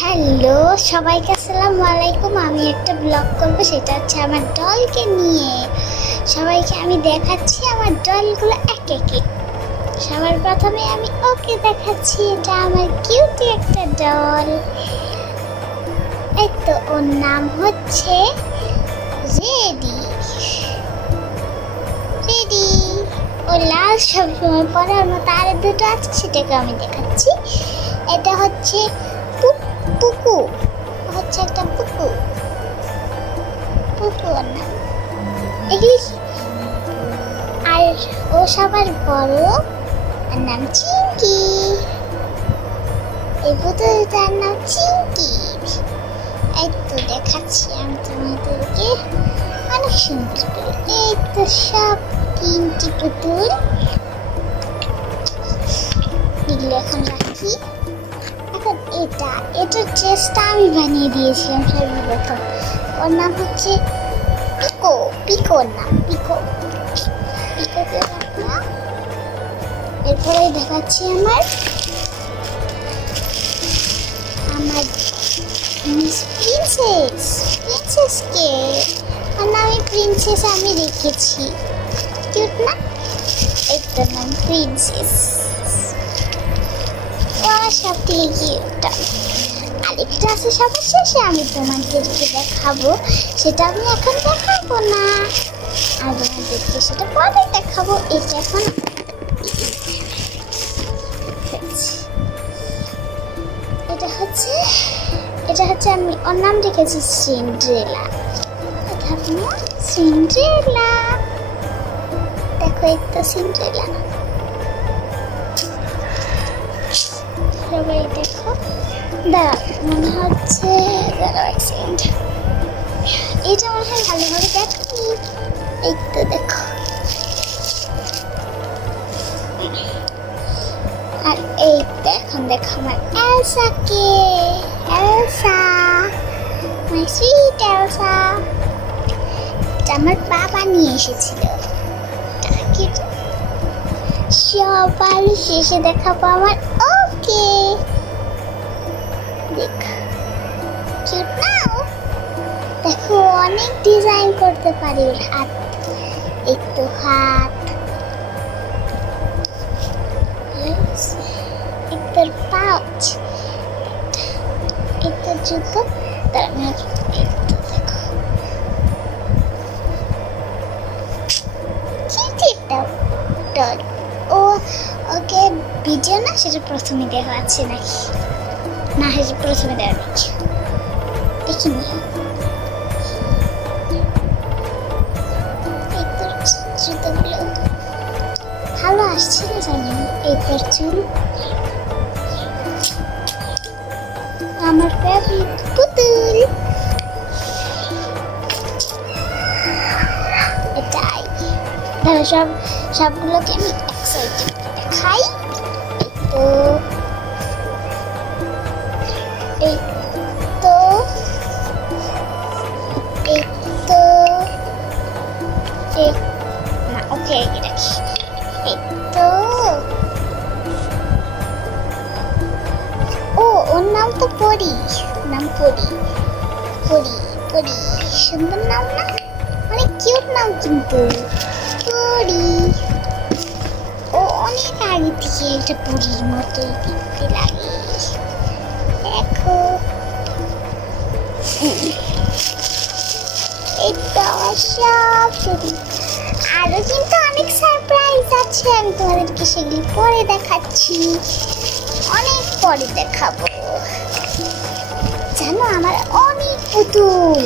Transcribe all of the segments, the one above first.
Hello সবাইকে আসসালামু আলাইকুম। আমি একটা ব্লগ করব, সেটা হচ্ছে আমার ডলকে নিয়ে। সবাইকে আমি দেখাচ্ছি আমার ডলগুলো এক একে। সবার প্রথমে আমি ওকে দেখাচ্ছি, এটা আমার কিউটি একটা ডল। এই তো ওর নাম হচ্ছে রেডি। রেডি ও লাল সবসময় পরার মতো আর দুটো আছে, সেটাকে আমি দেখাচ্ছি। এটা হচ্ছে পুকু, হচ্ছে একটা পুকু। পুকু ওর নাম। আর ও সবার বড়, ওর নাম চিঙ্কি। এই পুতুলটার নাম চিঙ্কি। এই তো দেখাচ্ছি আমি তোমাদেরকে, অনেক সুন্দর করে। এই তো সব 3টি পুতুল, এগুলো এখন রাখি। এখন এটার ড্রেসটা আমি বানিয়ে দিয়েছিলাম সর্বপ্রথম। ওর নাম হচ্ছে পিকো। পিকোর নাম পিকো। পিকোকে রাখলাম। এরপরে দেখাচ্ছি আমার প্রিন্সেসকে। ওর নামে প্রিন্সেস আমি রেখেছি। কিউট না? এটার নাম প্রিন্সেস। সব থেকে কিউট। আরেকটা আছে সবার শেষে, আমি তোমাদেরকে দেখাবো, সেটা আমি এখন দেখাবো না, আর তোমাদেরকে সেটা পরে দেখাবো। এটা এখন এটা হচ্ছে আমি ওর নাম রেখেছি সিন্ড্রেলা। সিন্ড্রেলা, দেখো একটা সিন্ড্রেলা। সবাই দেখো, মনে হচ্ছে এটা মনে হয় ভালোভাবে দেখো। এই তো দেখো। আর এই এখন দেখো আমার এলসাকে। Elsa, my sweet Elsa. এটা আমার বাবা নিয়ে এসেছিল। সবার শেষে দেখাবো আমার ওকে। কিউট না? দেখো অনেক ডিজাইন করতে পারি ওর হাত। একটু হাত, একটু পাউচ, একটু জুতো। দেখো ও ওকে ভিডিও না, সেটা প্রথমে দেওয়া আছে নাকি না? সেটা প্রথমে দেওয়া নাকি দেখিনি। জুতোগুলো ভালো আসছে না জানি। এই তার চুল, আমার ফেভারিট পুতুল। এটাই ধরো সবগুলোকে আমি এক্সাইটেড দেখাই। এই তো না, ওকে রাখি। এই তো ওর নাম তো পরি। নাম পরি। পরি পরি, সুন্দর নাম না? অনেক কিউট নাম কিন্তু পরি। ও অনেক আগে থেকে একটা পরির মতোই দেখতে লাগে। দেখো এটা সব শুধু। আরো কিন্তু অনেক সারপ্রাইজ আছে, আমি তোমাদেরকে সেগুলি পরে দেখাচ্ছি, অনেক পরে দেখাবো। জানো আমার অনেক পুতুল।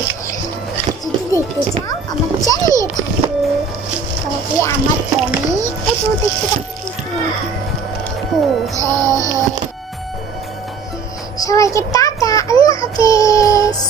যদি দেখতে চাও আমার চ্যানেলে থাকো, তাহলে আমার অনেক পুতুল দেখতে পাচ্ছি। হ্যাঁ, সবাইকে টাটা, আল্লাহ হাফেজ।